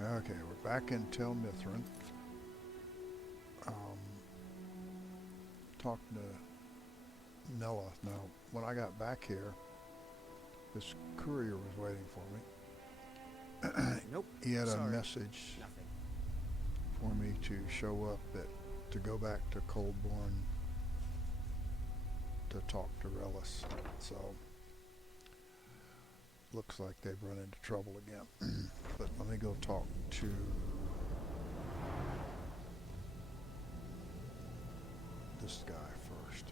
Okay, we're back in Tel Mithrin. Talking to Nella. Now, when I got back here, this courier was waiting for me. Nope. He had Sorry. a message Nothing. for me to show up to go back to Coldborn to talk to Relis. So, looks like they've run into trouble again. But let me go talk to this guy first.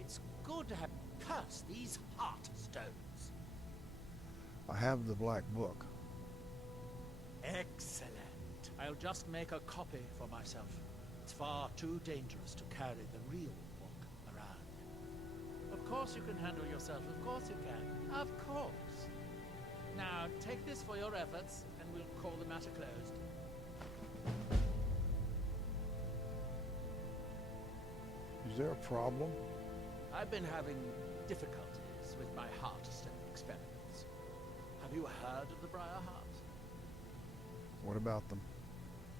It's good to have curse these heart stones. I have the black book. Excellent. I'll just make a copy for myself. It's far too dangerous to carry the real book around. Of course you can handle yourself. Of course you can. Of course. Now, take this for your efforts, and we'll call the matter closed. Is there a problem? I've been having difficulties with my heartstone experiments. Have you heard of the Briar Hearts? What about them?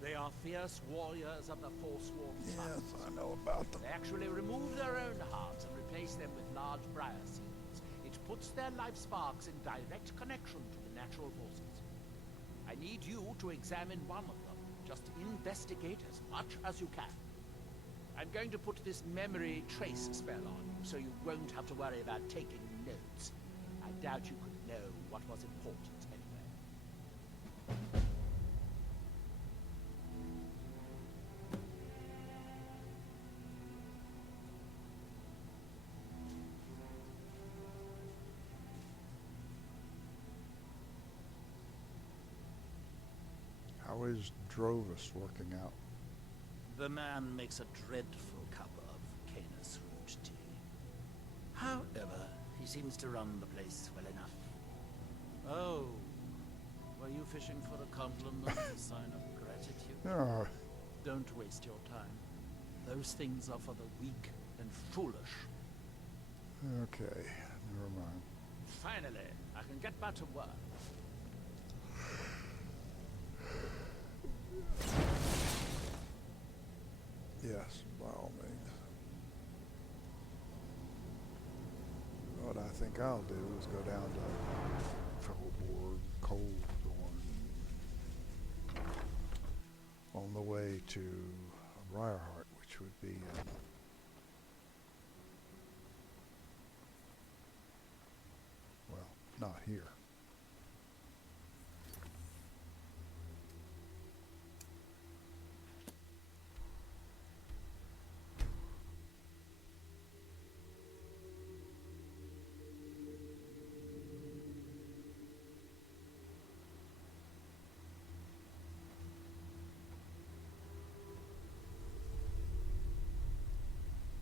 They are fierce warriors of the Forsworn Yes, Sons. I know about them. They actually remove their own hearts and replace them with large briar seeds. It puts their life sparks in direct connection to the natural forces. I need you to examine one of them. Just investigate as much as you can. I'm going to put this memory trace spell on you, so you won't have to worry about taking notes. I doubt you could know what was important anyway. How is Drovis working out? The man makes a dreadful cup of Canis root tea. However, he seems to run the place well enough. Oh, were you fishing for a compliment, a sign of gratitude? Oh, Don't waste your time. Those things are for the weak and foolish. okay. Never mind. Finally, I can get back to work. Yes, by all means. What I think I'll do is go down to Coldborn on the way to Briarheart, which would be well, not here.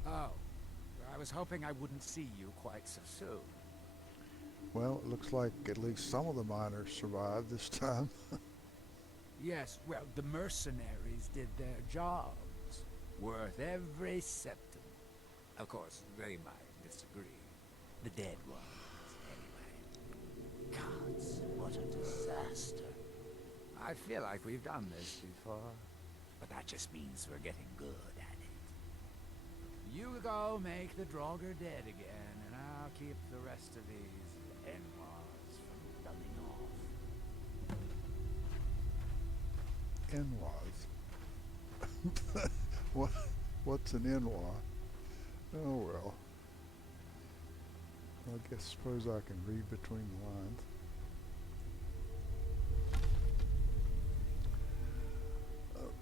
Oh, I was hoping I wouldn't see you quite so soon. Well, it looks like at least some of the miners survived this time. Yes, well, the mercenaries did their jobs. Worth every septim. Of course, they might disagree. The dead ones, anyway. Gods, what a disaster. I feel like we've done this before. But that just means we're getting good at it. You go make the Draugr dead again, and I'll keep the rest of these Enwas from running off. Enwas. What's an Enwa? Oh well. I suppose I can read between the lines.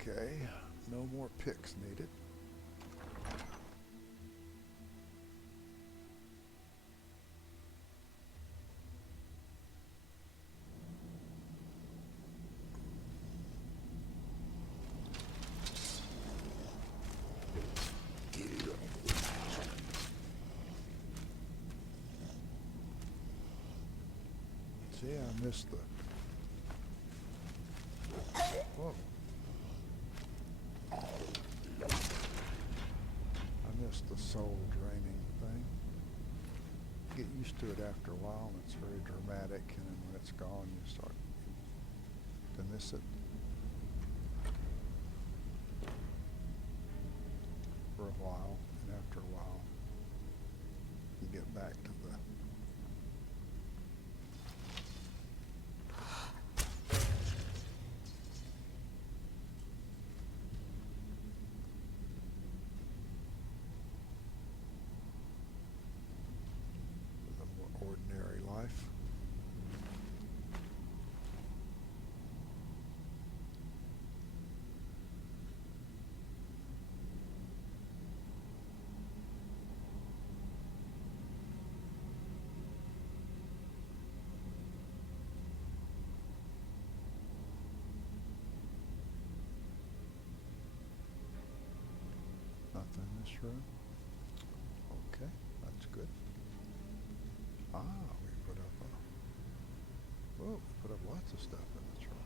Okay, no more picks needed. See, I missed the... Whoa. soul draining thing. Get used to it after a while, and it's very dramatic, and then when it's gone, you start to miss it for a while, and after a while, you get back to the more ordinary life. Nothing in this room. Okay, that's good. Ah, we put up we put up lots of stuff in this room.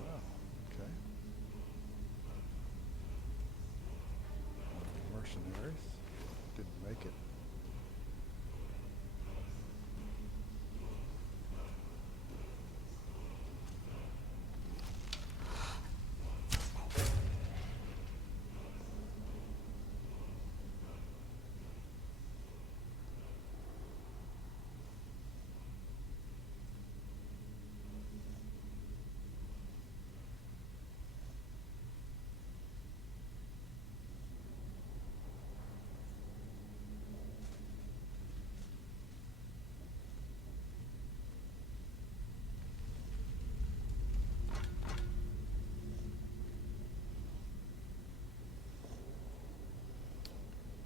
Wow, okay. Mercenaries didn't make it.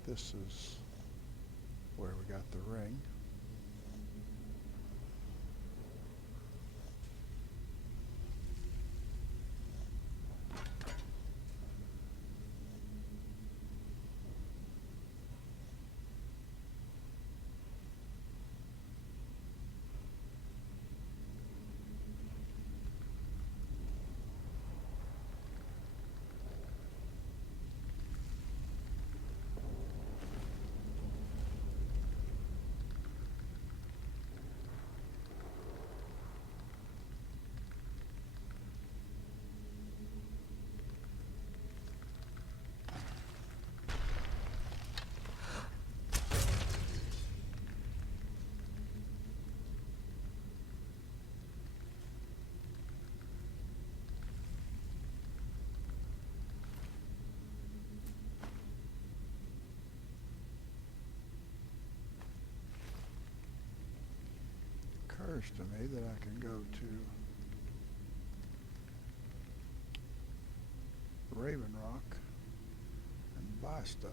This is where we got the ring. Occurs to me that I can go to Raven Rock and buy stuff.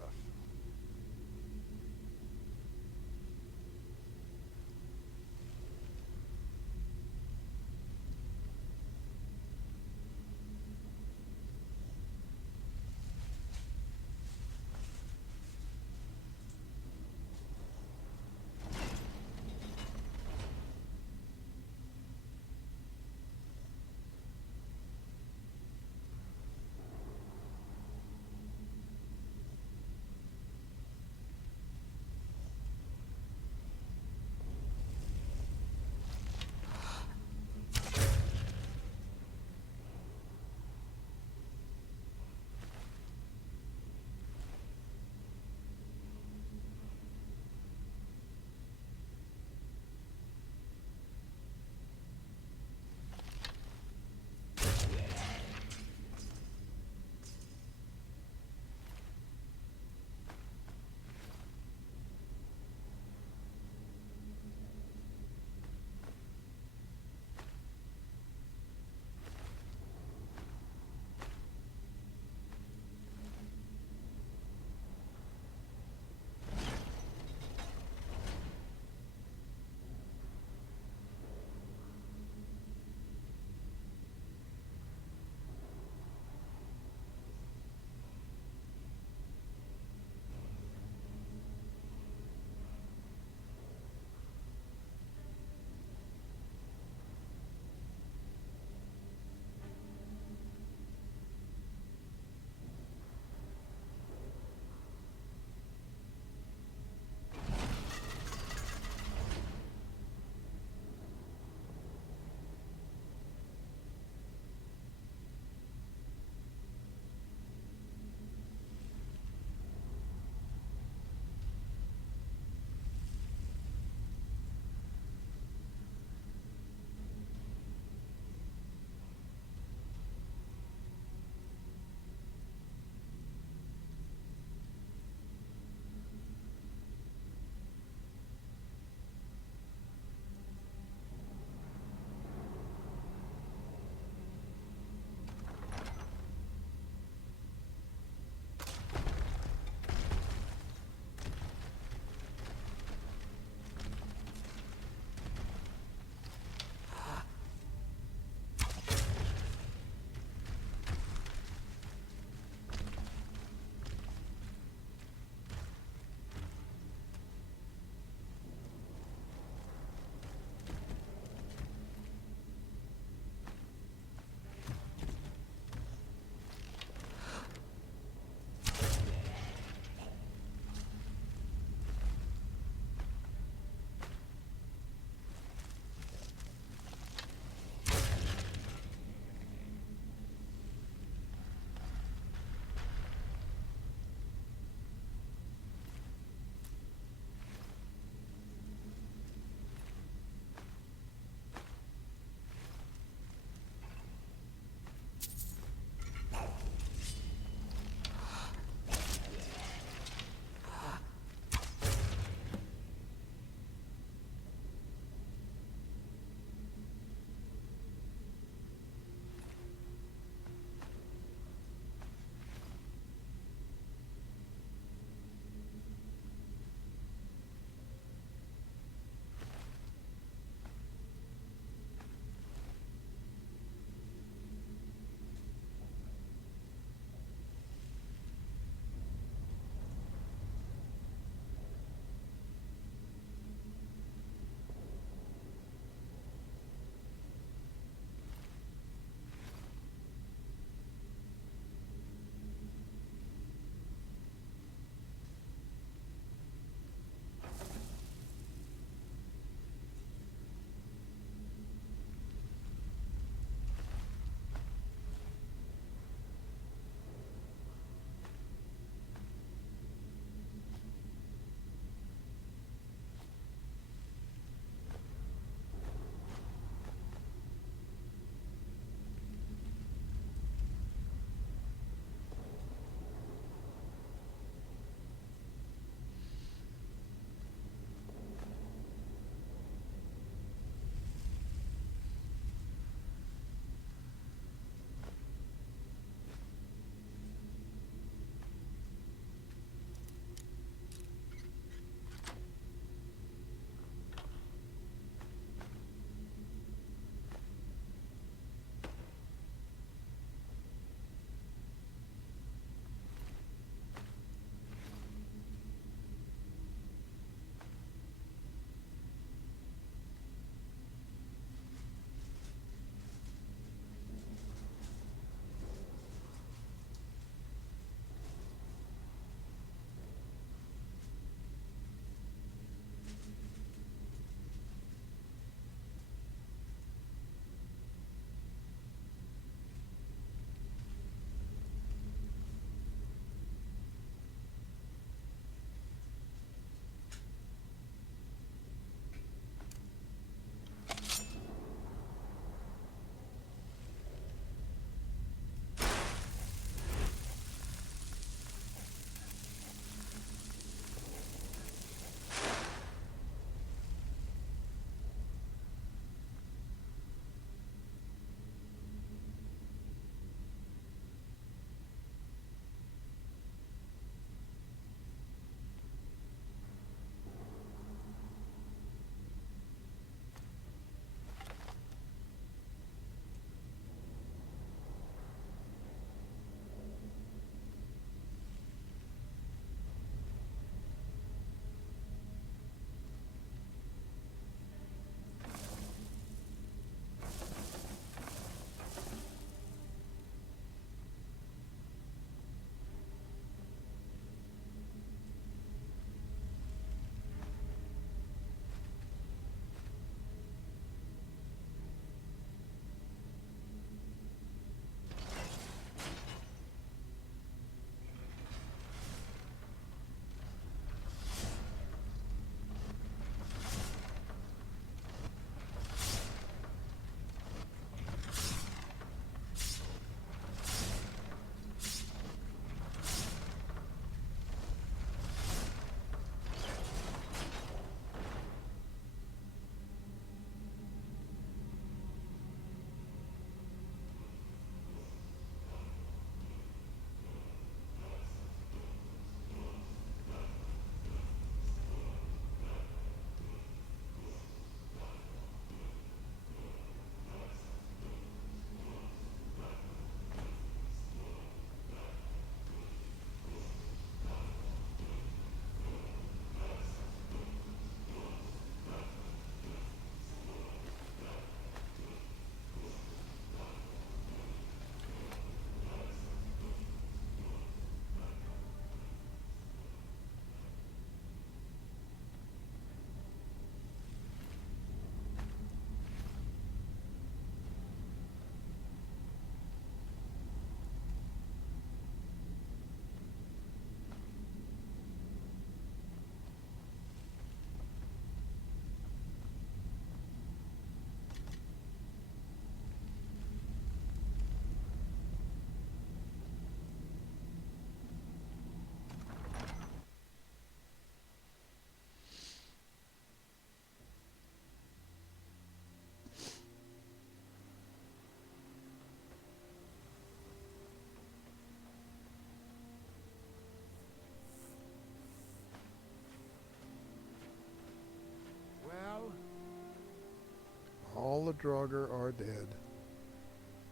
the Draugr are dead.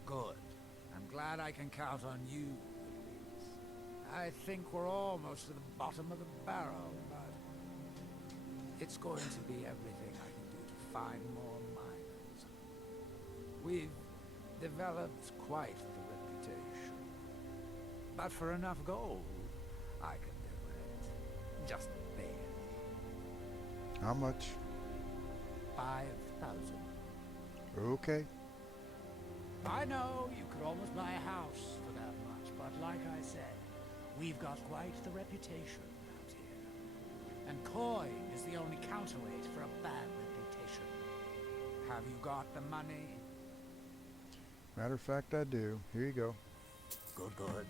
Good. I'm glad I can count on you, Louise. I think we're almost at the bottom of the barrel, but it's going to be everything I can do to find more miners. We've developed quite the reputation. But for enough gold, I can do it. Just barely. How much? 5,000. Okay. I know you could almost buy a house for that much, but like I said, we've got quite the reputation out here. And coin is the only counterweight for a bad reputation. Have you got the money? Matter of fact, I do. Here you go. Good, good.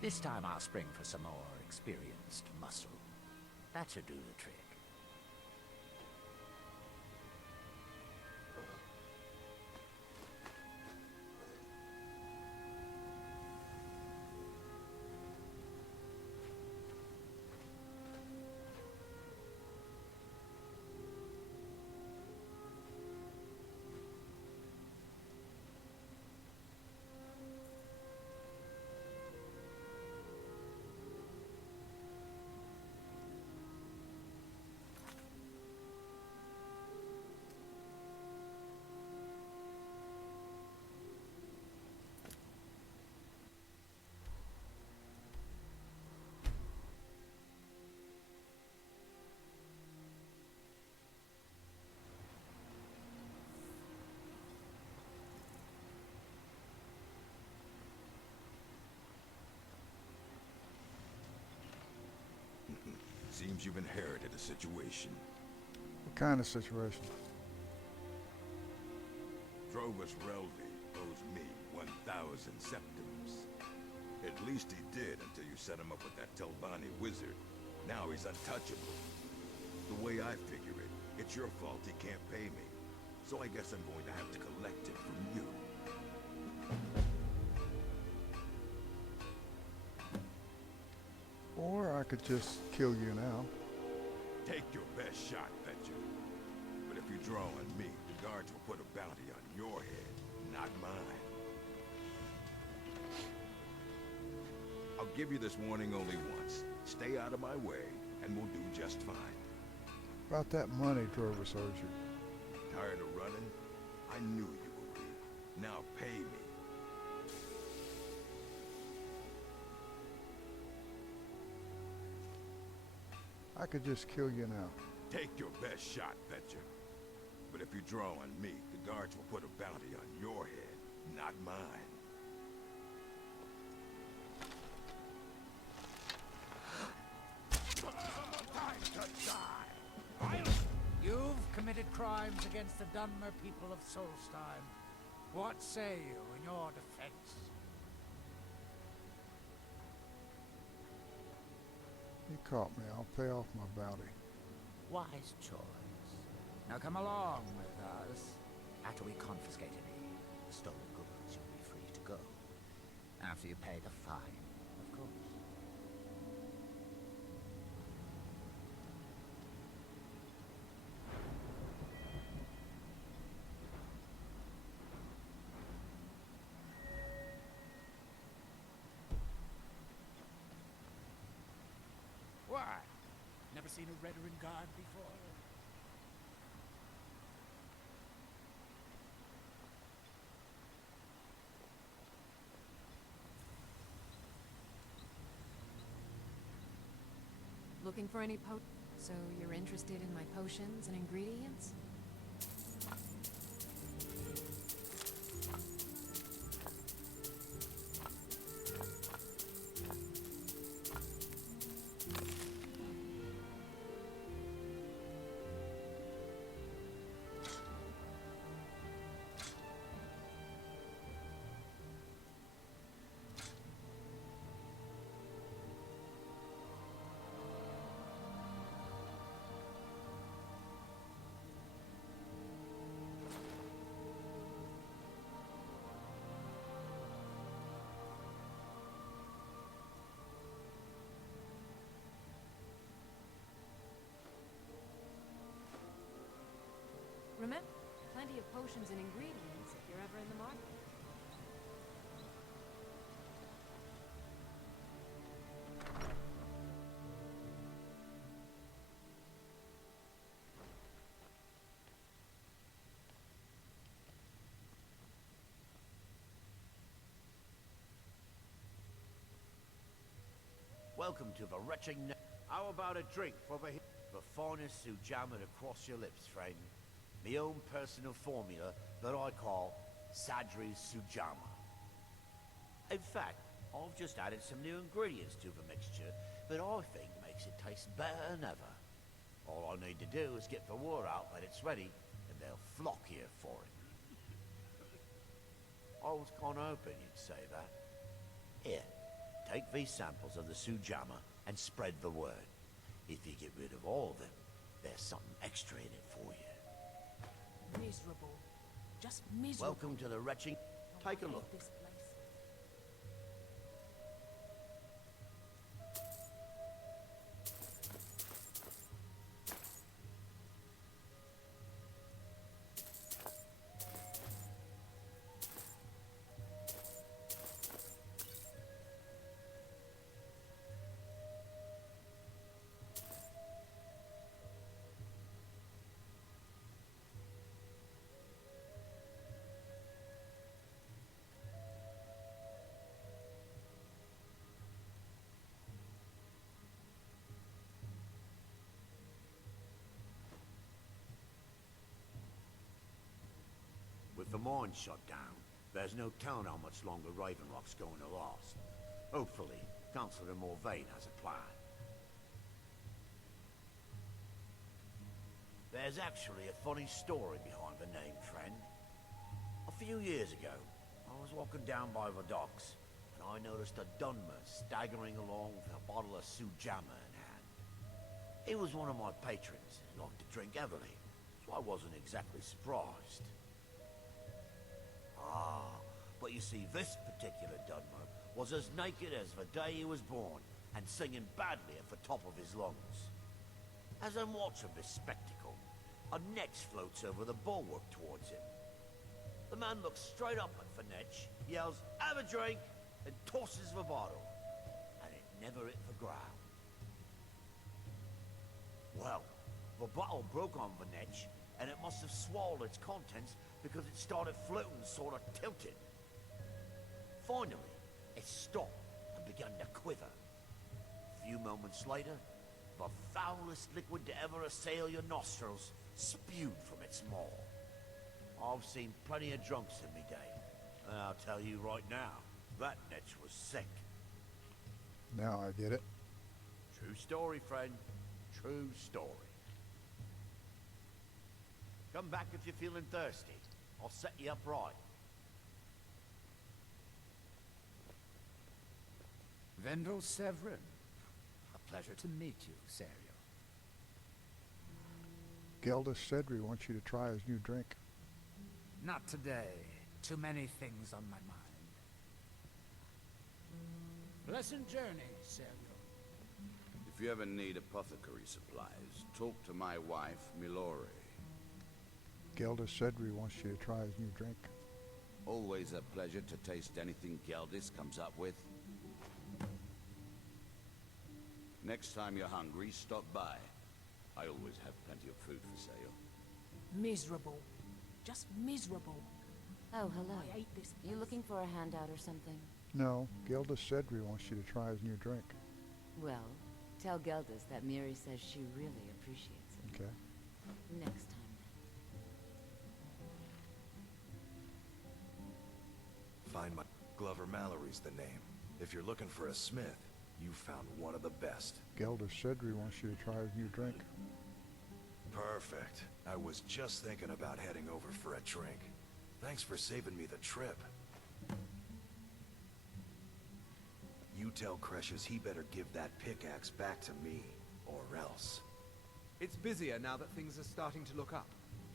This time I'll spring for some more experienced muscle. That should do the trick. Seems you've inherited a situation. What kind of situation? Drovus Relvi owes me 1,000 septims. At least he did until you set him up with that Telvanni wizard. Now he's untouchable. The way I figure it, it's your fault he can't pay me. So I guess I'm going to have to collect it from you. Or I could just kill you now. Take your best shot, Fetcher. But if you draw on me, the guards will put a bounty on your head, not mine. I'll give you this warning only once. Stay out of my way, and we'll do just fine. About that money Drovus owes you. Tired of running? I knew you would be. Now pay me. I could just kill you now. Take your best shot, Fetcher. But if you draw on me, the guards will put a bounty on your head, not mine. Time to die! You've committed crimes against the Dunmer people of Solstheim. What say you in your defense? You caught me. I'll pay off my bounty. Wise choice. Now come along with us. After we confiscate any stolen goods, you'll be free to go. After you pay the fine, of course. Why? Never seen a Redoran guard before? Looking for any So you're interested in my potions and ingredients? plenty of potions and ingredients if you're ever in the market. Welcome to the wretched... How about a drink for the finest sujamma across your lips, friend? My own personal formula that I call Sadri's Sujamma. In fact, I've just added some new ingredients to the mixture that I think makes it taste better than ever. All I need to do is get the word out that it's ready, and they'll flock here for it. I was kind of hoping you'd say that. Here. Take these samples of the Sujamma and spread the word. If you get rid of all of them, there's something extra in it for you. Miserable. Just miserable. Welcome to the wretched... Take a look. This place. With the mine shut down, there's no telling how much longer Raven Rock's going to last. Hopefully, Councillor Morvain has a plan. There's actually a funny story behind the name, friend. A few years ago, I was walking down by the docks, and I noticed a Dunmer staggering along with a bottle of Sujamma in hand. He was one of my patrons and liked to drink heavily, so I wasn't exactly surprised. But you see, this particular Dunmer was as naked as the day he was born, and singing badly at the top of his lungs. As I'm watching this spectacle, a netch floats over the bulwark towards him. The man looks straight up at the netch, yells, "Have a drink!" and tosses the bottle. And it never hit the ground. Well, the bottle broke on the netch, and it must have swallowed its contents because it started floating sort of tilted. Finally, it stopped and began to quiver. A few moments later, the foulest liquid to ever assail your nostrils spewed from its maw. I've seen plenty of drunks in me day, and I'll tell you right now, that netch was sick. Now I get it. True story, friend. True story. Come back if you're feeling thirsty. I'll set you up right. Vendel Severin. A pleasure to meet you, Sario. Geldis Sedri wants you to try his new drink. Not today. Too many things on my mind. Pleasant journey, Samuel. If you ever need apothecary supplies, talk to my wife, Milore. Geldis Sedri wants you to try his new drink. Always a pleasure to taste anything Geldis comes up with. Next time you're hungry, stop by. I always have plenty of food for sale. Miserable. Just miserable. Oh, hello. I hate this place. You looking for a handout or something? No, Geldis Sedri wants you to try his new drink. Well, tell Geldis that Miri says she really appreciates it. Okay. Next time, Find my... Glover Mallory's the name. If you're looking for a smith, you found one of the best. Geldis Sedri wants you to try his new drink. Perfect. I was just thinking about heading over for a drink. Thanks for saving me the trip. You tell Cresius he better give that pickaxe back to me, or else. It's busier now that things are starting to look up.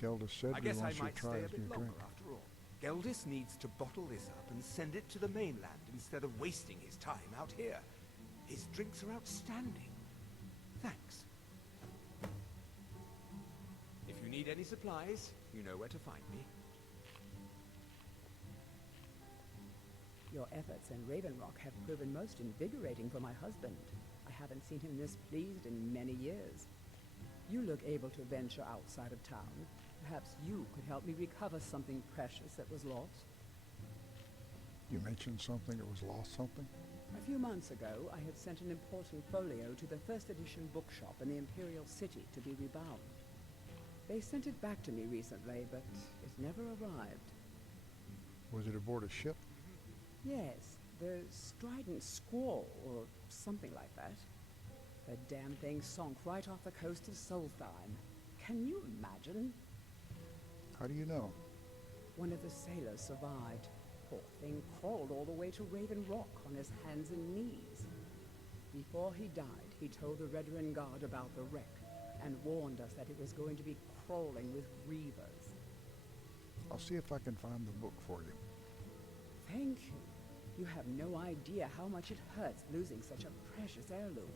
Geldis I Sedri guess I wants you might to try stay a his bit new longer drink. after all. Geldis needs to bottle this up and send it to the mainland instead of wasting his time out here. His drinks are outstanding. Thanks. If you need need any supplies, you know where to find me. Your efforts in Raven Rock have proven most invigorating for my husband. I haven't seen him this pleased in many years. You look able to venture outside of town. Perhaps you could help me recover something precious that was lost. You mentioned something that was lost something? A few months ago, I had sent an important folio to the first edition bookshop in the Imperial City to be rebound. They sent it back to me recently, but it never arrived. Was it aboard a ship? Yes, the Strident Squall, or something like that. The damn thing sunk right off the coast of Solstheim. Can you imagine? How do you know? One of the sailors survived. Poor thing crawled all the way to Raven Rock on his hands and knees. Before he died, he told the Redoran Guard about the wreck and warned us that it was going to be crawling with grievers. I'll see if I can find the book for you. Thank you. You have no idea how much it hurts losing such a precious heirloom.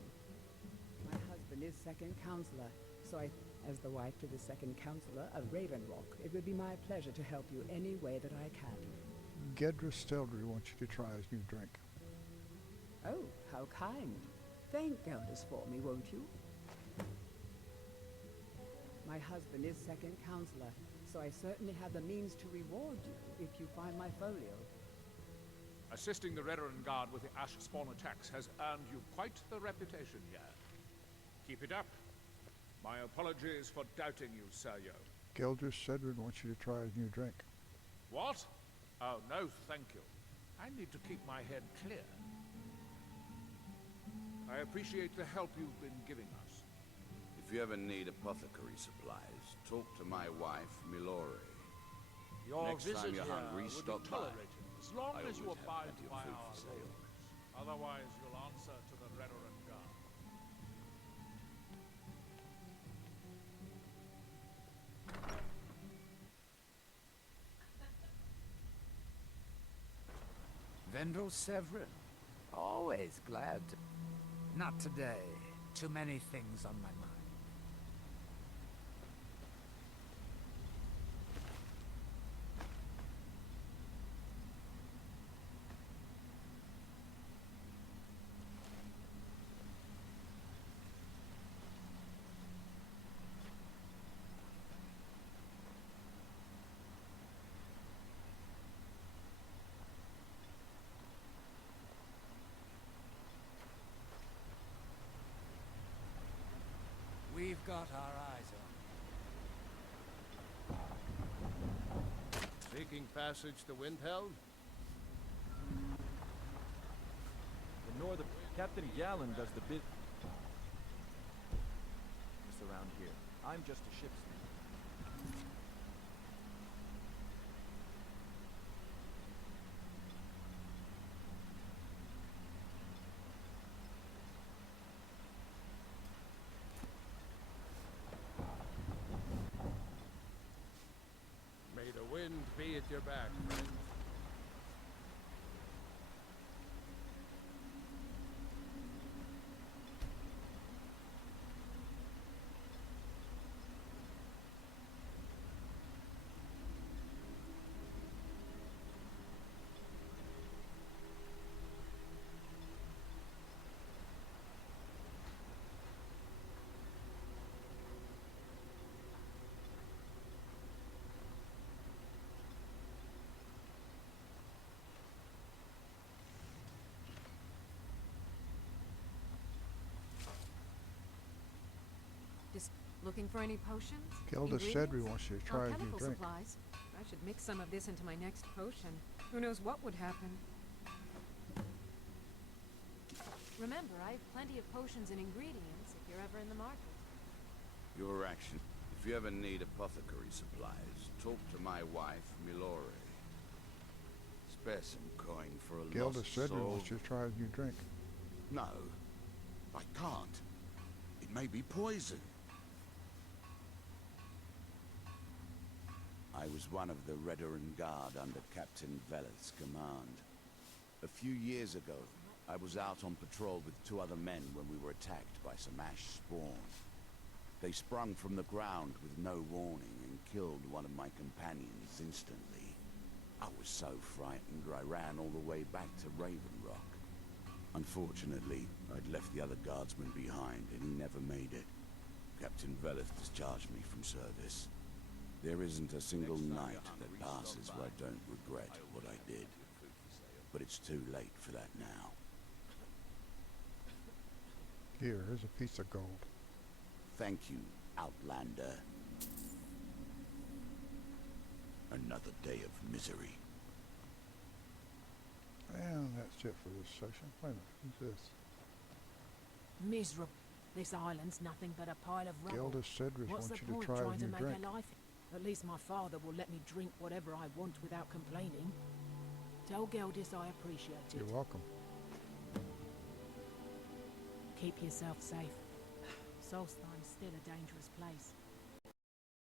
My husband is second counselor, so as the wife to the second counselor of Raven Rock, it would be my pleasure to help you any way that I can. Gedris Steldry wants you to try his new drink. Oh, how kind. Thank Gelders for me, won't you? My husband is second counselor, so I certainly have the means to reward you if you find my folio. Assisting the Redoran Guard with the Ash Spawn attacks has earned you quite the reputation here. Keep it up. My apologies for doubting you, Seryo. Geldris Sedrin wants you to try his new drink. What? Oh, no, thank you. I need to keep my head clear. I appreciate the help you've been giving us. If you ever need apothecary supplies, talk to my wife, Milore. Your Next visit time you're here hungry, will stop be by. tolerated, as long I as you always have abide plenty of by food our for sale. rules. Otherwise, you'll answer to the Redoran Guard. Vendel Severin. Always glad to... Not today. Too many things on my mind. We've got our eyes on. Seeking passage to Windhelm? The northern Captain Gallen does the bid. Just around here. I'm just a ship's name. May the wind be at your back, friend. Just looking for any potions? Geldis Sedri wants you to try his new Alchemical drink. supplies. I should mix some of this into my next potion. Who knows what would happen? Remember, I have plenty of potions and ingredients if you're ever in the market. Your action. If you ever need apothecary supplies, talk to my wife, Milore. Spare some coin for a Geldis lost Sedri soul. wants you to try his new drink. No, I can't. It may be poison. I was one of the Redoran Guard under Captain Veleth's command. A few years ago, I was out on patrol with 2 other men when we were attacked by some ash spawn. They sprung from the ground with no warning and killed one of my companions instantly. I was so frightened I ran all the way back to Raven Rock. Unfortunately, I'd left the other guardsman behind and he never made it. Captain Veleth discharged me from service. There isn't a single night that passes where I don't regret what I did. But it's too late for that now. Here's a piece of gold. Thank you, Outlander. Another day of misery. And that's it for this session. Wait a minute, who's this? Miserable. This island's nothing but a pile of rubble. Gilda Cedrus What's wants the you to point try a trying to new make drink. a life? At least my father will let me drink whatever I want without complaining. Tell Geldis I appreciate it. You're welcome. Keep yourself safe. Solstheim's still a dangerous place.